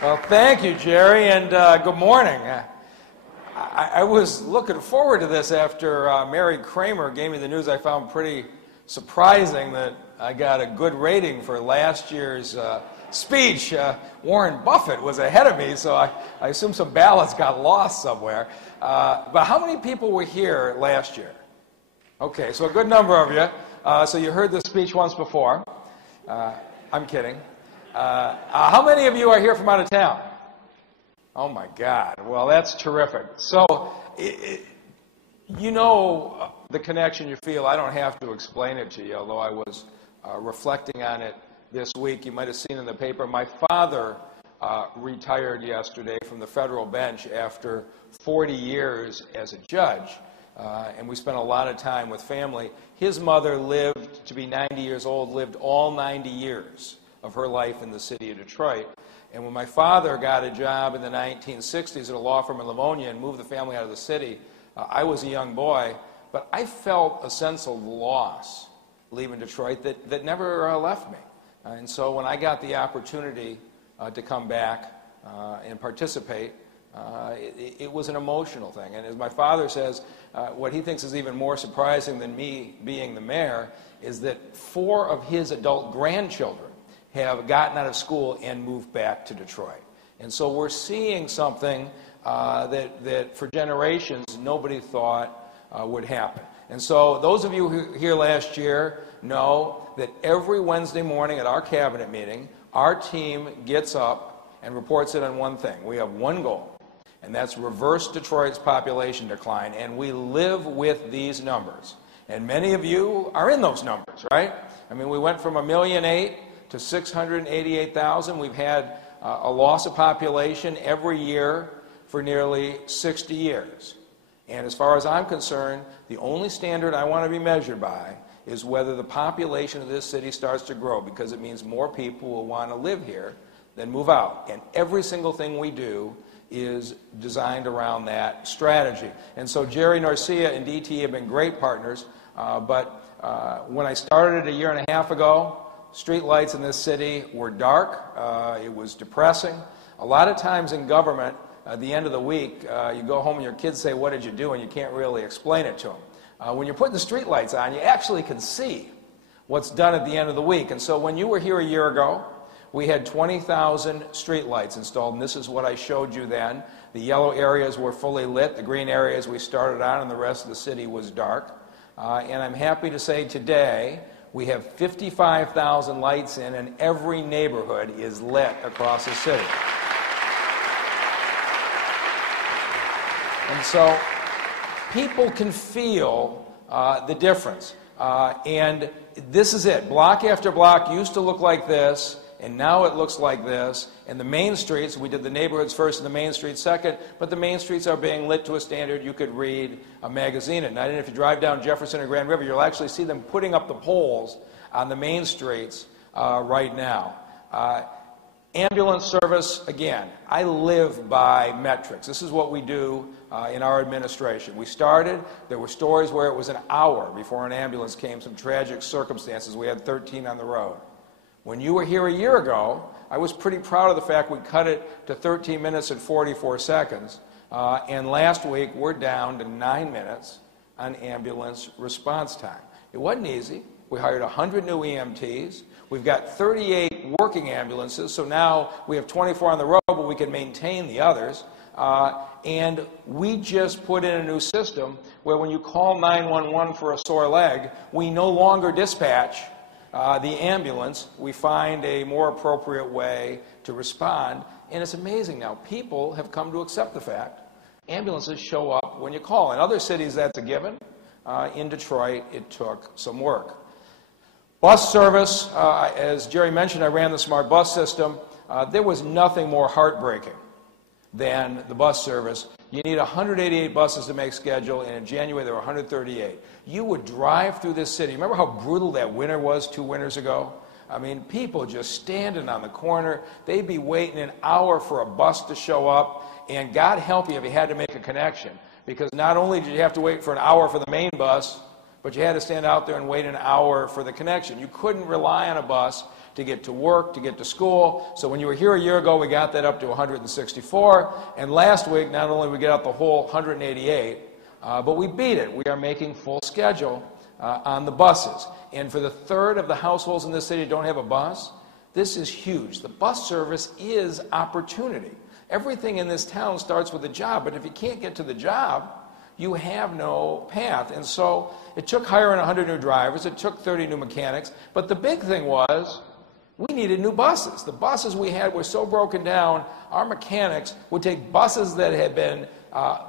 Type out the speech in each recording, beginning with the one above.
Well, thank you, Jerry, and good morning. I was looking forward to this after Mary Kramer gave me the news. I found pretty surprising that I got a good rating for last year's speech. Warren Buffett was ahead of me, so I assume some ballots got lost somewhere. But how many people were here last year? Okay, so a good number of you. So you heard this speech once before. I'm kidding. How many of you are here from out of town? Oh my God. Well, that's terrific. So, you know the connection you feel. I don't have to explain it to you, although I was reflecting on it this week. You might have seen in the paper, my father retired yesterday from the federal bench after 40 years as a judge. And we spent a lot of time with family. His mother lived to be 90 years old, lived all 90 years of her life in the city of Detroit. And when my father got a job in the 1960s at a law firm in Livonia and moved the family out of the city, I was a young boy, but I felt a sense of loss leaving Detroit that never left me. And so when I got the opportunity to come back and participate, it was an emotional thing. And as my father says, what he thinks is even more surprising than me being the mayor is that 4 of his adult grandchildren have gotten out of school and moved back to Detroit. And so we're seeing something that for generations nobody thought would happen. And so those of you who were here last year know that every Wednesday morning at our cabinet meeting, our team gets up and reports it on one thing. We have one goal, and that's reverse Detroit's population decline, and we live with these numbers. And many of you are in those numbers, right? I mean, we went from 1.8 million to 688,000. We've had a loss of population every year for nearly 60 years. And as far as I'm concerned, the only standard I want to be measured by is whether the population of this city starts to grow, because it means more people will want to live here than move out. And every single thing we do is designed around that strategy. And so Jerry Norcia and DT have been great partners, but when I started a year and a half ago, streetlights in this city were dark. It was depressing. A lot of times in government, at the end of the week, you go home and your kids say, "What did you do?" and you can't really explain it to them. When you're putting the streetlights on, you actually can see what's done at the end of the week. And so when you were here a year ago, we had 20,000 streetlights installed, and this is what I showed you then. The yellow areas were fully lit. The green areas we started on, and the rest of the city was dark. And I'm happy to say today, we have 55,000 lights in, and every neighborhood is lit across the city. And so people can feel the difference. And this is it. Block after block used to look like this, and now it looks like this. And the main streets, we did the neighborhoods first and the main streets second, but the main streets are being lit to a standard you could read a magazine at night. And if you drive down Jefferson or Grand River, you'll actually see them putting up the poles on the main streets right now. Ambulance service, again, I live by metrics. This is what we do in our administration. We started, there were stories where it was an hour before an ambulance came, some tragic circumstances. We had 13 on the road. When you were here a year ago, I was pretty proud of the fact we cut it to 13 minutes and 44 seconds. And last week, we're down to 9 minutes on ambulance response time. It wasn't easy. We hired 100 new EMTs. We've got 38 working ambulances, so now we have 24 on the road, but we can maintain the others. And we just put in a new system where when you call 911 for a sore leg, we no longer dispatch the ambulance. We find a more appropriate way to respond. And it's amazing now. People have come to accept the fact ambulances show up when you call. In other cities, that's a given. In Detroit, it took some work. Bus service, as Jerry mentioned, I ran the smart bus system. There was nothing more heartbreaking than the bus service. You need 188 buses to make schedule, and in January there were 138. You would drive through this city. Remember how brutal that winter was 2 winters ago? I mean, people just standing on the corner. They'd be waiting an hour for a bus to show up, and God help you if you had to make a connection, because not only did you have to wait for an hour for the main bus, but you had to stand out there and wait an hour for the connection. You couldn't rely on a bus to get to work, to get to school. So when you were here a year ago, we got that up to 164. And last week, not only did we get out the whole 188, but we beat it. We are making full schedule on the buses. And for the third of the households in this city that don't have a bus, this is huge. The bus service is opportunity. Everything in this town starts with a job, but if you can't get to the job, you have no path. And so it took hiring 100 new drivers, it took 30 new mechanics, but the big thing was we needed new buses. The buses we had were so broken down, our mechanics would take buses that had been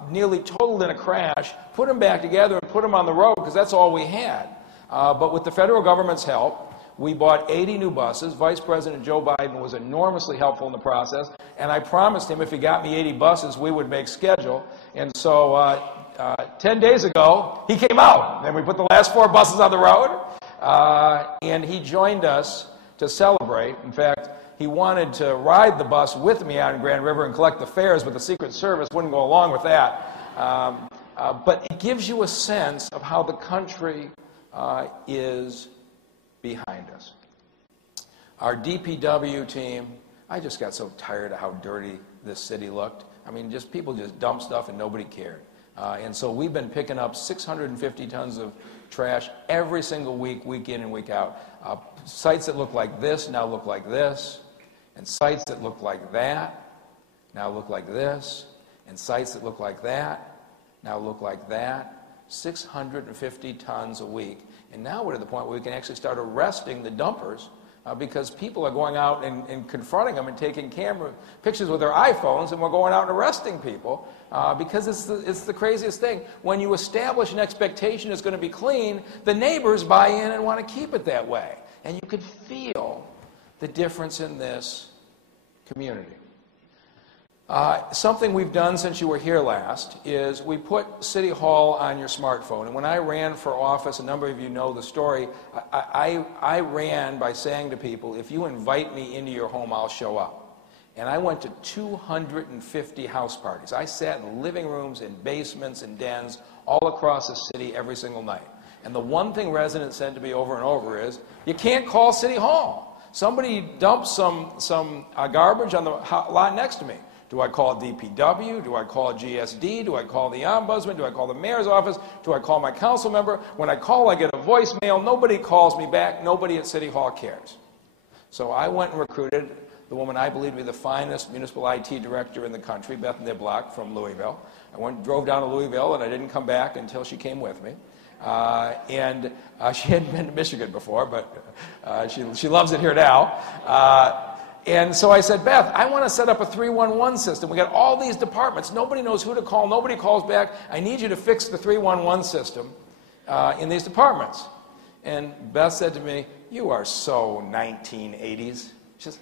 nearly totaled in a crash, put them back together and put them on the road because that's all we had. But with the federal government's help, we bought 80 new buses. Vice President Joe Biden was enormously helpful in the process, and I promised him if he got me 80 buses, we would make schedule. And so 10 days ago, he came out, and we put the last 4 buses on the road, and he joined us to celebrate. In fact, he wanted to ride the bus with me out in Grand River and collect the fares, but the Secret Service wouldn't go along with that. But it gives you a sense of how the country is behind us. Our DPW team, I just got so tired of how dirty this city looked. I mean, people just dumped stuff and nobody cared. And so we've been picking up 650 tons of trash every single week, week in and week out. Sites that look like this now look like this, and sites that look like that now look like this, and sites that look like that now look like that. 650 tons a week. And now we're to the point where we can actually start arresting the dumpers because people are going out and confronting them and taking pictures with their iPhones, and we're going out and arresting people because it's the craziest thing. When you establish an expectation it's going to be clean, the neighbors buy in and want to keep it that way. And you could feel the difference in this community. Something we've done since you were here last is we put City Hall on your smartphone. And when I ran for office, a number of you know the story, I ran by saying to people, if you invite me into your home, I'll show up. And I went to 250 house parties. I sat in living rooms, in basements, in dens, all across the city every single night. And the one thing residents said to me over and over is, you can't call City Hall. Somebody dumped some garbage on the lot next to me. Do I call DPW? Do I call GSD? Do I call the Ombudsman? Do I call the Mayor's office? Do I call my council member? When I call, I get a voicemail. Nobody calls me back. Nobody at City Hall cares. So I went and recruited the woman I believe to be the finest municipal IT director in the country, Beth Niblock from Louisville. I drove down to Louisville, and I didn't come back until she came with me. She hadn't been to Michigan before, but she loves it here now. And so I said, Beth, I want to set up a 311 system. We got all these departments. Nobody knows who to call. Nobody calls back. I need you to fix the 311 system in these departments. And Beth said to me, you are so 1980s. She says,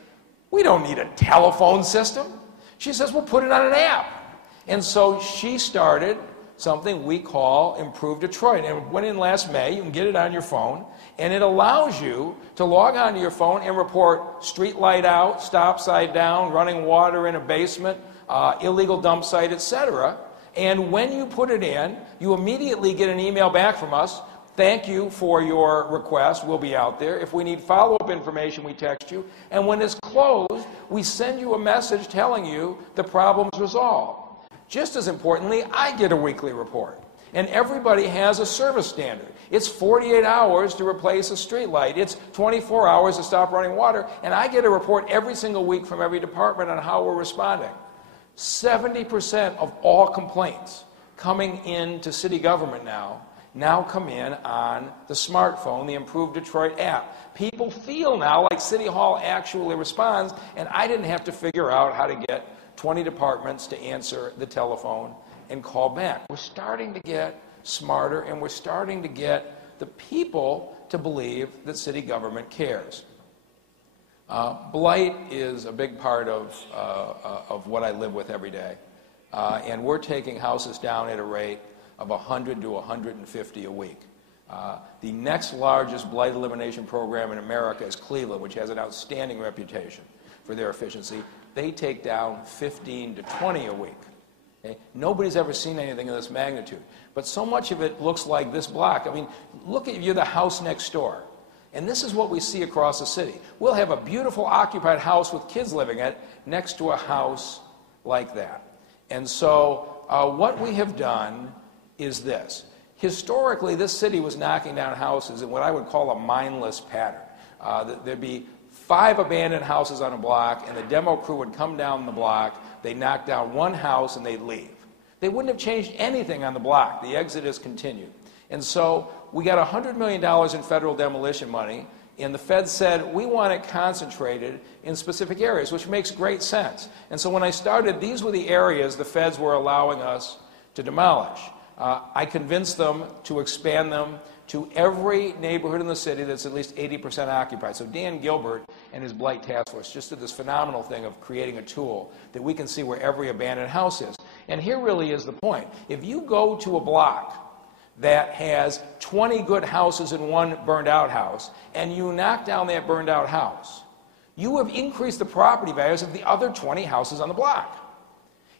we don't need a telephone system. She says, we'll put it on an app. And so she started something we call Improve Detroit. And it went in last May. You can get it on your phone. And it allows you to log onto your phone and report street light out, stop sign down, running water in a basement, illegal dump site, etc. And when you put it in, you immediately get an email back from us. Thank you for your request. We'll be out there. If we need follow-up information, we text you. And when it's closed, we send you a message telling you the problem's resolved. Just as importantly, I get a weekly report. And everybody has a service standard. It's 48 hours to replace a street light. It's 24 hours to stop running water. And I get a report every single week from every department on how we're responding. 70% of all complaints coming into city government now come in on the smartphone, the Improve Detroit app. People feel now like City Hall actually responds, and I didn't have to figure out how to get 20 departments to answer the telephone and call back. We're starting to get smarter, and we're starting to get the people to believe that city government cares. Blight is a big part of what I live with every day, and we're taking houses down at a rate of 100 to 150 a week. The next largest blight elimination program in America is Cleveland, which has an outstanding reputation for their efficiency. They take down 15 to 20 a week. Okay? Nobody's ever seen anything of this magnitude. But so much of it looks like this block. I mean, look at you're the house next door. And this is what we see across the city. We'll have a beautiful occupied house with kids living in it next to a house like that. And so what we have done is this. Historically, this city was knocking down houses in what I would call a mindless pattern. There'd be 5 abandoned houses on a block, and the demo crew would come down the block, they'd knock down one house, and they'd leave. They wouldn't have changed anything on the block. The exodus continued. And so we got $100 million in federal demolition money, and the Fed said, we want it concentrated in specific areas, which makes great sense. And so when I started, these were the areas the Feds were allowing us to demolish. I convinced them to expand them to every neighborhood in the city that's at least 80% occupied. So Dan Gilbert and his Blight Task Force just did this phenomenal thing of creating a tool that we can see where every abandoned house is. And here really is the point. If you go to a block that has 20 good houses and one burned out house, and you knock down that burned out house, you have increased the property values of the other 20 houses on the block.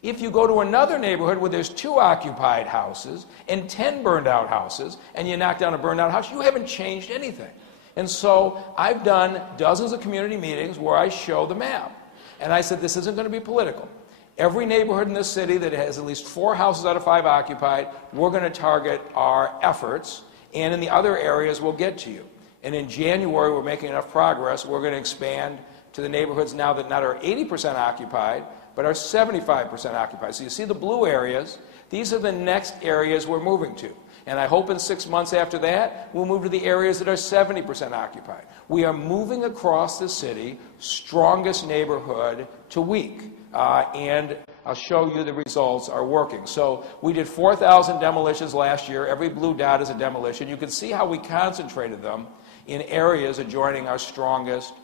If you go to another neighborhood where there's 2 occupied houses and 10 burned out houses, and you knock down a burned out house, you haven't changed anything. And so I've done dozens of community meetings where I show the map. And I said, this isn't going to be political. Every neighborhood in this city that has at least 4 houses out of 5 occupied, we're going to target our efforts, and in the other areas we'll get to you. And in January, we're making enough progress, we're going to expand to the neighborhoods now that not are 80% occupied, but are 75% occupied. So you see the blue areas, these are the next areas we're moving to. And I hope in 6 months after that, we'll move to the areas that are 70% occupied. We are moving across the city, strongest neighborhood to weak. And I'll show you the results are working. So we did 4,000 demolitions last year. Every blue dot is a demolition. You can see how we concentrated them in areas adjoining our strongest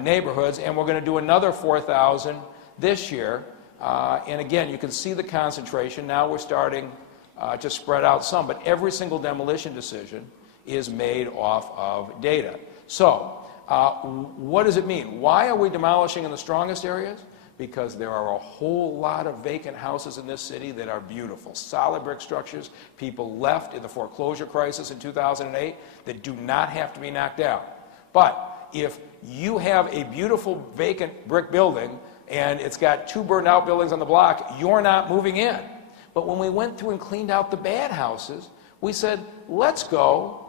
neighborhoods. And we're going to do another 4,000 this year. And again, you can see the concentration. Now we're starting to spread out some. But every single demolition decision is made off of data. So what does it mean? Why are we demolishing in the strongest areas? Because there are a whole lot of vacant houses in this city that are beautiful. Solid brick structures, people left in the foreclosure crisis in 2008 that do not have to be knocked down. But if you have a beautiful vacant brick building and it's got 2 burned out buildings on the block, you're not moving in. But when we went through and cleaned out the bad houses, we said, let's go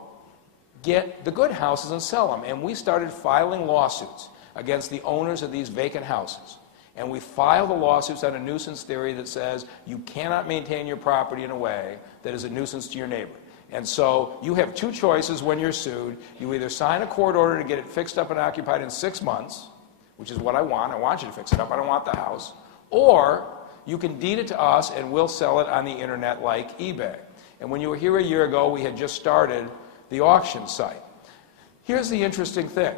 get the good houses and sell them. And we started filing lawsuits against the owners of these vacant houses. And we file the lawsuits on a nuisance theory that says you cannot maintain your property in a way that is a nuisance to your neighbor. And so you have 2 choices when you're sued. You either sign a court order to get it fixed up and occupied in 6 months, which is what I want. I want you to fix it up. I don't want the house. Or you can deed it to us and we'll sell it on the internet like eBay. And when you were here a year ago, we had just started the auction site. Here's the interesting thing.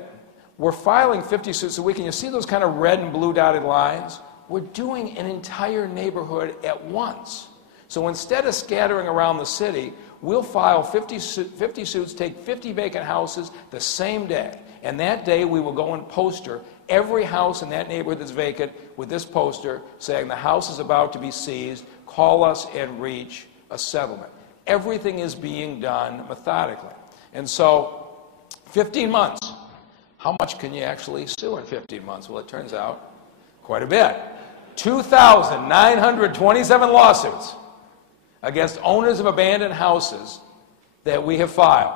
We're filing 50 suits a week, and you see those kind of red and blue dotted lines? We're doing an entire neighborhood at once. So instead of scattering around the city, we'll file 50 suits, take 50 vacant houses the same day. And that day we will go and poster every house in that neighborhood that's vacant with this poster saying the house is about to be seized, call us and reach a settlement. Everything is being done methodically. And so 15 months. How much can you actually sue in 15 months? Well, it turns out quite a bit. 2,927 lawsuits against owners of abandoned houses that we have filed.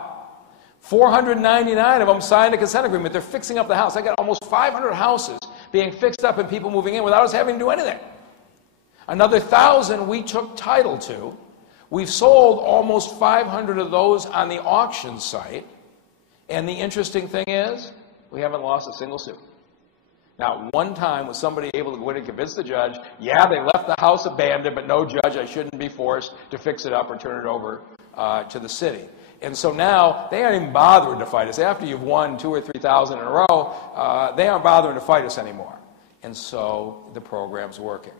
499 of them signed a consent agreement. They're fixing up the house. I got almost 500 houses being fixed up and people moving in without us having to do anything. Another 1,000 we took title to. We've sold almost 500 of those on the auction site. And the interesting thing is, we haven't lost a single suit. Not one time was somebody able to go in and convince the judge, yeah, they left the house abandoned, but no, judge, I shouldn't be forced to fix it up or turn it over to the city. And so now they aren't even bothering to fight us. After you've won 2,000 or 3,000 in a row, they aren't bothering to fight us anymore. And so the program's working.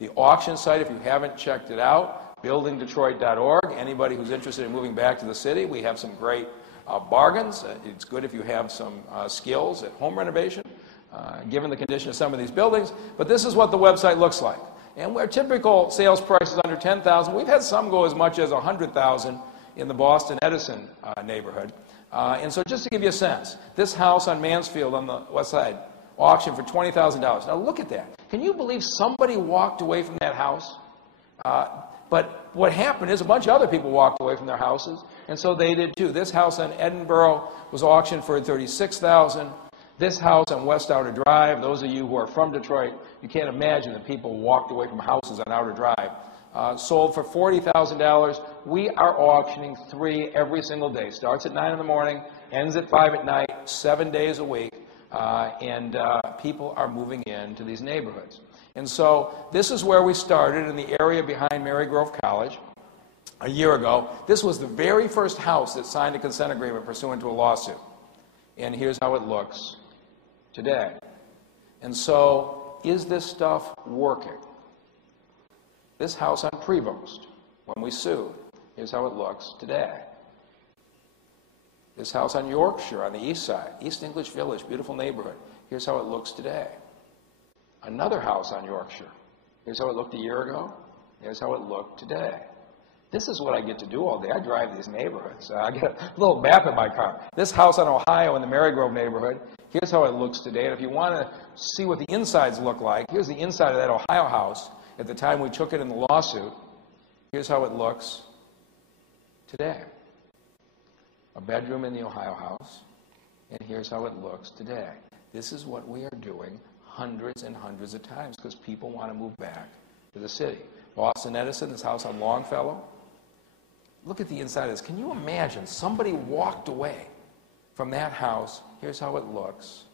The auction site, if you haven't checked it out, buildingdetroit.org. Anybody who's interested in moving back to the city, we have some great bargains. It's good if you have some skills at home renovation, given the condition of some of these buildings. But this is what the website looks like. And where typical sales price is under $10,000, we've had some go as much as $100,000 in the Boston Edison neighborhood. And so just to give you a sense, this house on Mansfield on the west side, auctioned for $20,000. Now look at that. Can you believe somebody walked away from that house? But what happened is a bunch of other people walked away from their houses, and so they did too. This house on Edinburgh was auctioned for $36,000. This house on West Outer Drive, those of you who are from Detroit, you can't imagine that people walked away from houses on Outer Drive. Sold for $40,000. We are auctioning 3 every single day. Starts at 9 in the morning, ends at 5 at night, 7 days a week, and people are moving into these neighborhoods. And so this is where we started, in the area behind Mary Grove College a year ago. This was the very first house that signed a consent agreement pursuant to a lawsuit. And here's how it looks today. And so, is this stuff working? This house on Prevost, when we sued, here's how it looks today. This house on Yorkshire on the east side, East English Village, beautiful neighborhood. Here's how it looks today. Another house on Yorkshire. Here's how it looked a year ago. Here's how it looked today. This is what I get to do all day. I drive these neighborhoods. I get a little map in my car. This house on Ohio in the Marygrove neighborhood, here's how it looks today. And if you want to see what the insides look like, here's the inside of that Ohio house at the time we took it in the lawsuit. Here's how it looks today. A bedroom in the Ohio house, and here's how it looks today. This is what we are doing hundreds and hundreds of times because people want to move back to the city. Boston Edison, this house on Longfellow. Look at the inside of this. Can you imagine somebody walked away from that house? Here's how it looks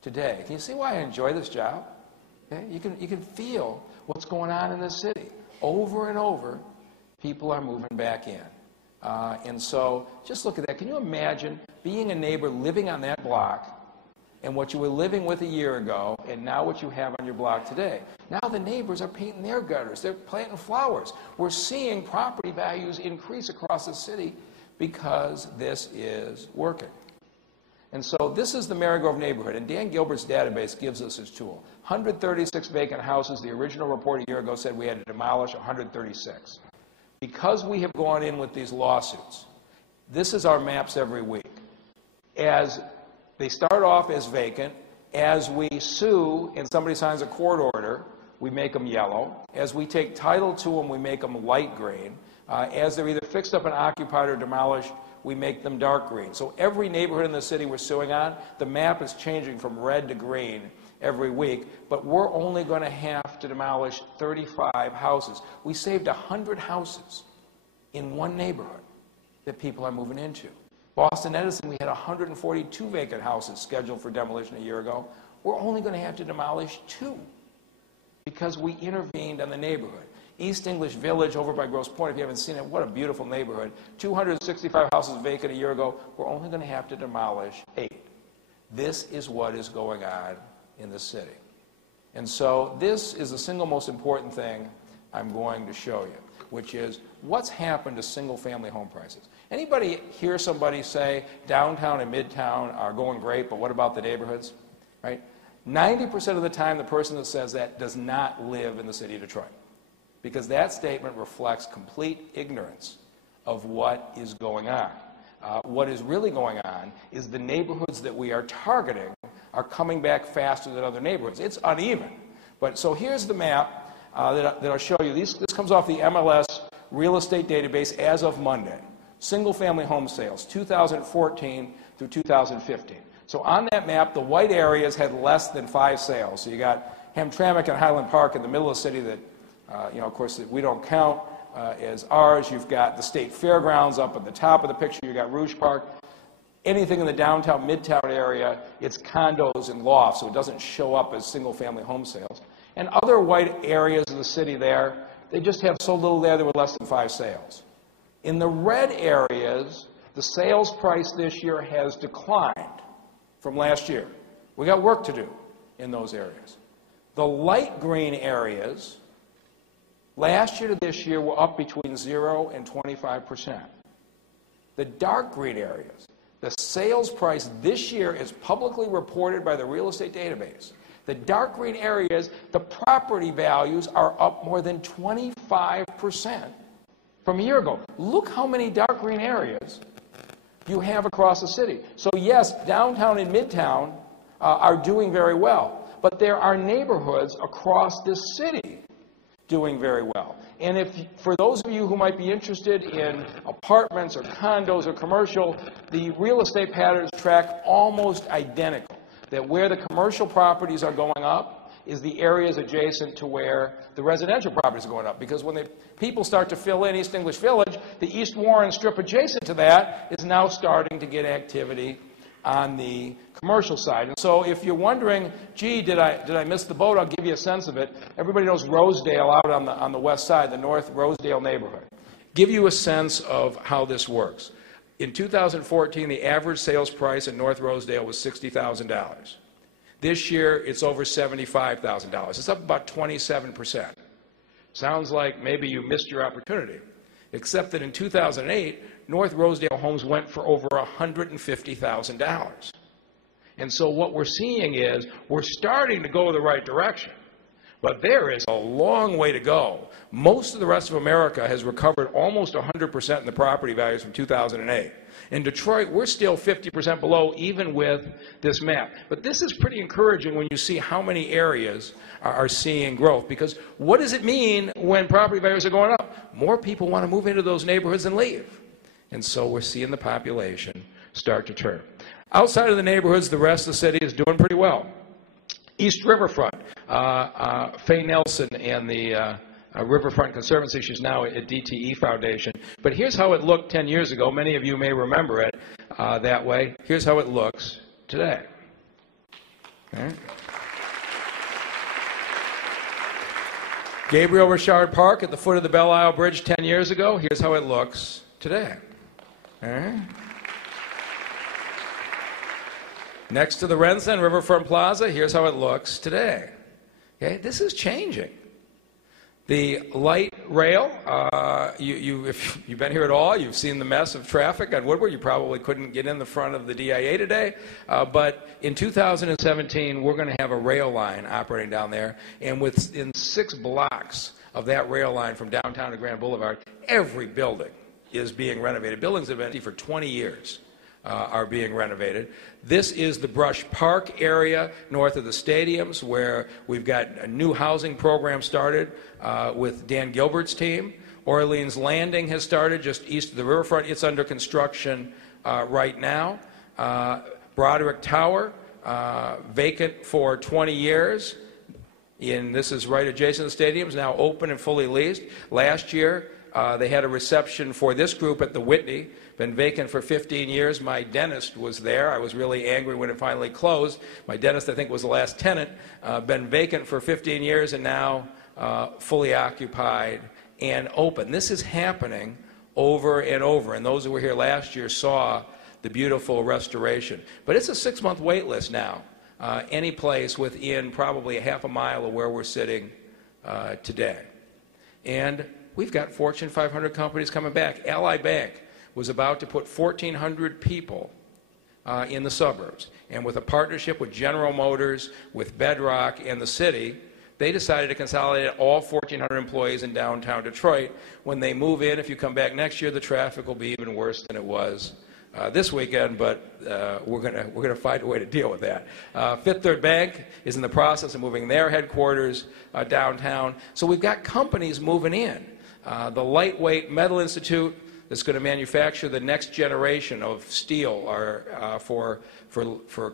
today. Can you see why I enjoy this job? Okay? You can feel what's going on in this city. Over and over, people are moving back in. And so just look at that. Can you imagine being a neighbor living on that block and what you were living with a year ago and now what you have on your block today? Now the neighbors are painting their gutters. They're planting flowers. We're seeing property values increase across the city because this is working. And so this is the Marygrove neighborhood, and Dan Gilbert's database gives us his tool. 136 vacant houses. The original report a year ago said we had to demolish 136. Because we have gone in with these lawsuits, this is our maps every week. As they start off as vacant, as we sue and somebody signs a court order, we make them yellow. As we take title to them, we make them light green. As they're either fixed up and occupied or demolished, we make them dark green. So every neighborhood in the city we're suing on, the map is changing from red to green every week, but we're only going to have to demolish 35 houses. We saved 100 houses in one neighborhood that people are moving into. Boston Edison, we had 142 vacant houses scheduled for demolition a year ago. We're only going to have to demolish 2 because we intervened on the neighborhood. East English Village over by Grosse Pointe, if you haven't seen it, what a beautiful neighborhood. 265 houses vacant a year ago. We're only going to have to demolish 8. This is what is going on in the city. And so this is the single most important thing I'm going to show you, which is what's happened to single-family home prices. Anybody hear somebody say downtown and midtown are going great, but what about the neighborhoods? Right? 90% of the time, the person that says that does not live in the city of Detroit, because that statement reflects complete ignorance of what is going on. What is really going on is the neighborhoods that we are targeting are coming back faster than other neighborhoods. It's uneven. But so here's the map that I'll show you. This comes off the MLS real estate database as of Monday. Single-family home sales, 2014 through 2015. So on that map, the white areas had less than 5 sales. So you got Hamtramck and Highland Park in the middle of the city that, of course, that we don't count as ours. You've got the State Fairgrounds up at the top of the picture. You've got Rouge Park. Anything in the downtown, midtown area, it's condos and lofts, so it doesn't show up as single-family home sales. And other white areas of the city there, they just have so little there were less than 5 sales. In the red areas, the sales price this year has declined from last year. We got work to do in those areas. The light green areas, last year to this year, were up between 0 and 25%. The dark green areas, the sales price this year is publicly reported by the real estate database. The dark green areas, the property values are up more than 25% from a year ago. Look how many dark green areas you have across the city. So yes, downtown and midtown are doing very well, but there are neighborhoods across this city doing very well. And if, for those of you who might be interested in apartments or condos or commercial, the real estate patterns track almost identical. That where the commercial properties are going up is the areas adjacent to where the residential properties are going up. Because when the people start to fill in East English Village, the East Warren Strip adjacent to that is now starting to get activity on the commercial side. And so if you're wondering, gee, did I miss the boat, I'll give you a sense of it. Everybody knows Rosedale out on the west side, the North Rosedale neighborhood. Give you a sense of how this works. In 2014, the average sales price in North Rosedale was $60,000. This year, it's over $75,000. It's up about 27%. Sounds like maybe you missed your opportunity, except that in 2008, North Rosedale homes went for over $150,000. And so what we're seeing is we're starting to go the right direction, but there is a long way to go. Most of the rest of America has recovered almost 100% in the property values from 2008. In Detroit, we're still 50% below, even with this map. But this is pretty encouraging when you see how many areas are seeing growth, because what does it mean when property values are going up? More people want to move into those neighborhoods and leave. And so we're seeing the population start to turn. Outside of the neighborhoods, the rest of the city is doing pretty well. East Riverfront, Faye Nelson and the Riverfront Conservancy, she's now at DTE Foundation. But here's how it looked 10 years ago. Many of you may remember it that way. Here's how it looks today. Okay. Gabriel Richard Park at the foot of the Belle Isle Bridge 10 years ago. Here's how it looks today. All right. Next to the Renson Riverfront Plaza, here's how it looks today. Okay, this is changing. The light rail, if you've been here at all, you've seen the mess of traffic on Woodward. You probably couldn't get in the front of the DIA today. But in 2017, we're going to have a rail line operating down there. And within 6 blocks of that rail line from downtown to Grand Boulevard, every building is being renovated. Buildings have been empty for 20 years. Are being renovated. This is the Brush Park area north of the stadiums, where we've got a new housing program started with Dan Gilbert's team. Orleans Landing has started just east of the riverfront. It's under construction right now. Broderick Tower, vacant for 20 years. This is right adjacent to the stadiums, now open and fully leased. Last year, they had a reception for this group at the Whitney. Been vacant for 15 years. My dentist was there. I was really angry when it finally closed. My dentist, I think, was the last tenant. Been vacant for 15 years and now fully occupied and open. This is happening over and over. And those who were here last year saw the beautiful restoration. But it's a 6-month wait list now. Any place within probably a half a mile of where we're sitting today. And we've got Fortune 500 companies coming back. Ally Bank was about to put 1,400 people in the suburbs. And with a partnership with General Motors, with Bedrock, and the city, they decided to consolidate all 1,400 employees in downtown Detroit. When they move in, if you come back next year, the traffic will be even worse than it was this weekend, but we're going to find a way to deal with that. Fifth Third Bank is in the process of moving their headquarters downtown. So we've got companies moving in. The Lightweight Metal Institute that's going to manufacture the next generation of steel for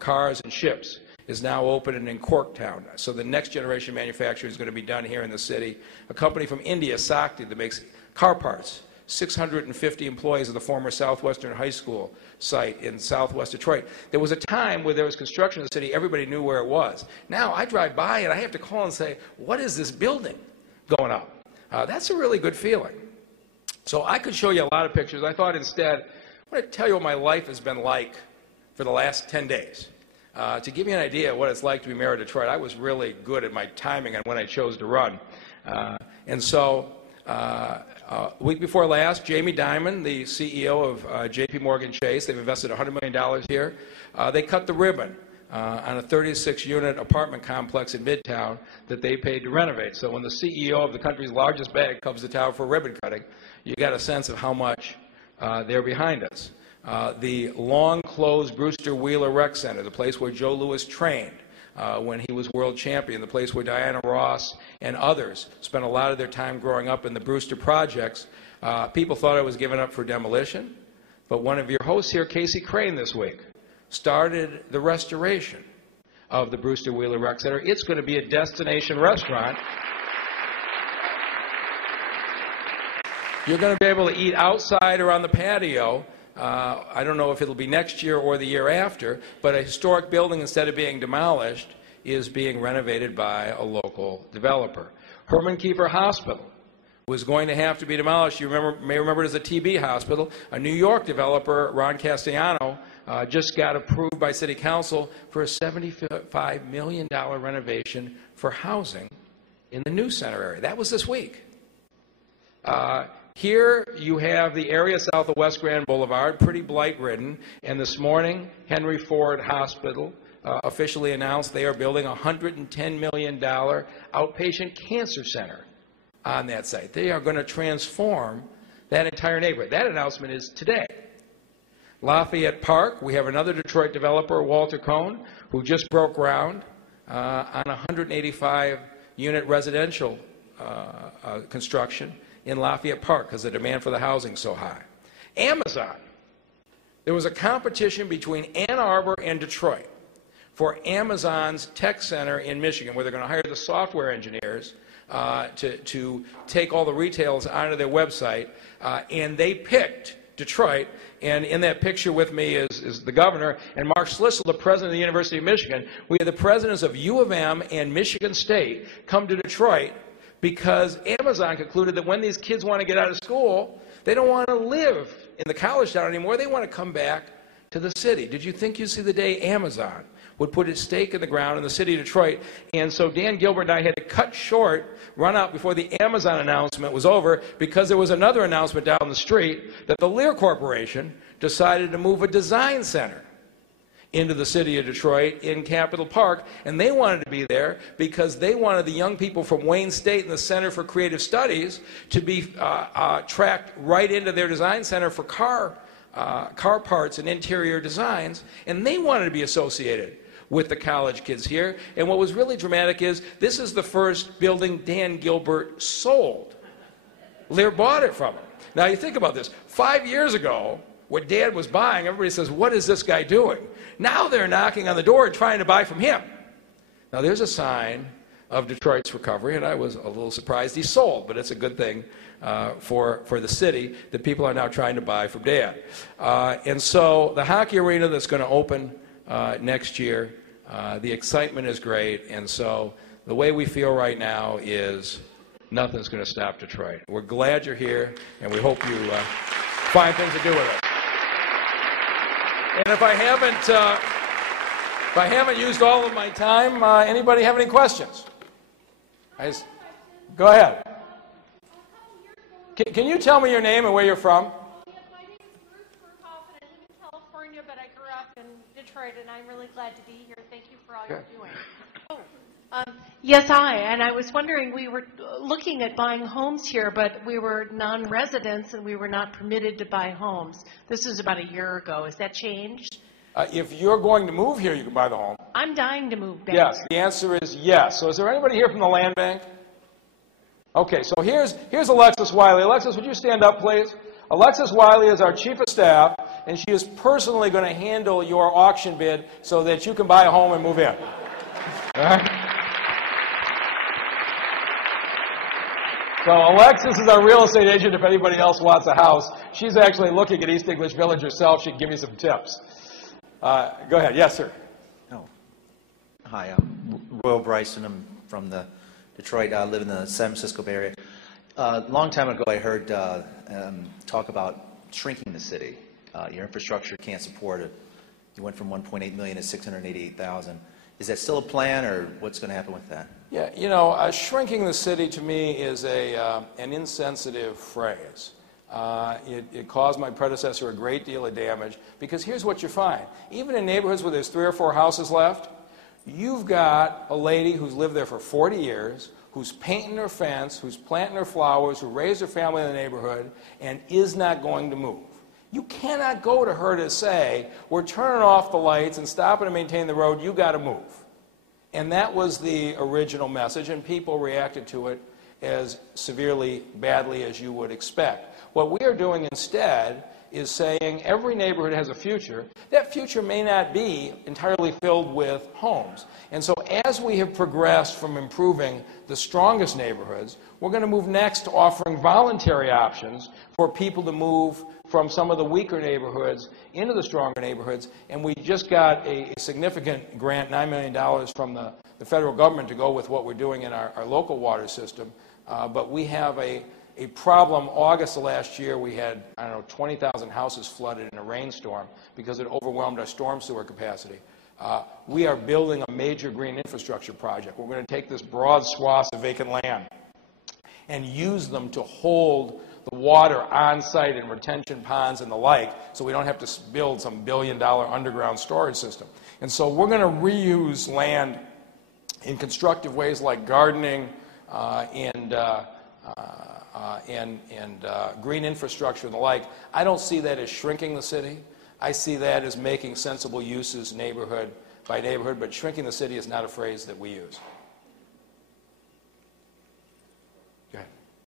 cars and ships is now opening in Corktown. So the next generation manufacturing is going to be done here in the city. A company from India, Sakti, that makes car parts. 650 employees of the former Southwestern High School site in southwest Detroit. There was a time where there was construction in the city, everybody knew where it was. Now I drive by and I have to call and say, what is this building going up? That's a really good feeling. So I could show you a lot of pictures. I thought instead, I want to tell you what my life has been like for the last 10 days. To give you an idea of what it's like to be mayor of Detroit, I was really good at my timing on when I chose to run. Week before last, Jamie Dimon, the CEO of JP Morgan Chase, they've invested $100 million here. They cut the ribbon on a 36-unit apartment complex in Midtown that they paid to renovate. So when the CEO of the country's largest bank comes to town for ribbon cutting, you got a sense of how much they're behind us. the long-closed Brewster Wheeler Rec Center, the place where Joe Louis trained when he was world champion, the place where Diana Ross and others spent a lot of their time growing up in the Brewster projects. People thought I was giving up for demolition, but one of your hosts here, Casey Crane, this week, started the restoration of the Brewster Wheeler Rec Center. It's going to be a destination restaurant. You're going to be able to eat outside or on the patio. I don't know if it'll be next year or the year after, but a historic building, instead of being demolished, is being renovated by a local developer. Herman Kiefer Hospital was going to have to be demolished. You may remember it as a TB hospital. A New York developer, Ron Castellano, just got approved by City Council for a $75 million renovation for housing in the new center area. That was this week. Here you have the area south of West Grand Boulevard, pretty blight-ridden, and this morning Henry Ford Hospital officially announced they are building a $110 million outpatient cancer center on that site. They are going to transform that entire neighborhood. That announcement is today. Lafayette Park, we have another Detroit developer, Walter Cohn, who just broke ground on a 185-unit residential construction in Lafayette Park because the demand for the housing is so high. Amazon. There was a competition between Ann Arbor and Detroit for Amazon's tech center in Michigan, where they're going to hire the software engineers to take all the retailers onto their website, and they picked Detroit. And in that picture with me is the governor and Mark Schlissel, the president of the University of Michigan. We had the presidents of U of M and Michigan State come to Detroit because Amazon concluded that when these kids want to get out of school, they don't want to live in the college town anymore. They want to come back to the city. Did you think you'd see the day Amazon would put its stake in the ground in the city of Detroit? And so Dan Gilbert and I had to cut short, run out before the Amazon announcement was over, because there was another announcement down the street that the Lear Corporation decided to move a design center into the city of Detroit in Capitol Park, and they wanted to be there because they wanted the young people from Wayne State and the Center for Creative Studies to be tracked right into their design center for car parts and interior designs, and they wanted to be associated with the college kids here. And what was really dramatic is this is the first building Dan Gilbert sold. Lear bought it from him. Now you think about this. 5 years ago, what Dan was buying, everybody says, what is this guy doing? Now they're knocking on the door and trying to buy from him. Now there's a sign of Detroit's recovery, and I was a little surprised he sold, but it's a good thing for the city that people are now trying to buy from Dan. And so the hockey arena that's going to open next year, the excitement is great, and so the way we feel right now is nothing's going to stop Detroit. We're glad you're here, and we hope you find things to do with us. And if I haven't used all of my time, anybody have any questions? Go ahead. Can you tell me your name and where you're from? Yes, my name is Brewster, and I live in California, but I grew up in Detroit, and I'm really glad to be here. Thank you for all you're doing. Yes, and I was wondering, we were looking at buying homes here, but we were non-residents and we were not permitted to buy homes. This was about a year ago. Has that changed? If you're going to move here, you can buy the home. I'm dying to move back. Yes, the answer is yes. So is there anybody here from the land bank? Okay, so here's Alexis Wiley. Alexis, would you stand up, please? Alexis Wiley is our chief of staff, and she is personally going to handle your auction bid so that you can buy a home and move in. All right? So Alexis is our real estate agent if anybody else wants a house. She's actually looking at East English Village herself. She can give you some tips. Go ahead. Yes, sir. Oh. Hi, I'm Royal Bryson. I'm from the Detroit. I live in the San Francisco Bay Area. A long time ago, I heard talk about shrinking the city. Your infrastructure can't support it. You went from 1.8 million to 688,000. Is that still a plan, or what's going to happen with that? Yeah, you know, shrinking the city to me is an insensitive phrase. It caused my predecessor a great deal of damage, because here's what you find. Even in neighborhoods where there's 3 or 4 houses left, you've got a lady who's lived there for 40 years, who's painting her fence, who's planting her flowers, who raised her family in the neighborhood, and is not going to move. You cannot go to her to say, we're turning off the lights and stopping to maintain the road, you got to move. And that was the original message, and people reacted to it as severely, badly as you would expect. What we are doing instead is saying every neighborhood has a future. That future may not be entirely filled with homes. And so as we have progressed from improving the strongest neighborhoods, we're going to move next to offering voluntary options for people to move from some of the weaker neighborhoods into the stronger neighborhoods. And we just got a significant grant, $9 million from the federal government to go with what we're doing in our local water system. But we have a problem. August of last year, we had, 20,000 houses flooded in a rainstorm because it overwhelmed our storm sewer capacity. We are building a major green infrastructure project. We're going to take this broad swath of vacant land and use them to hold the water on site in retention ponds and the like, so we don't have to build some billion-dollar underground storage system. And so we're going to reuse land in constructive ways like gardening and green infrastructure and the like. I don't see that as shrinking the city. I see that as making sensible uses neighborhood by neighborhood, but shrinking the city is not a phrase that we use.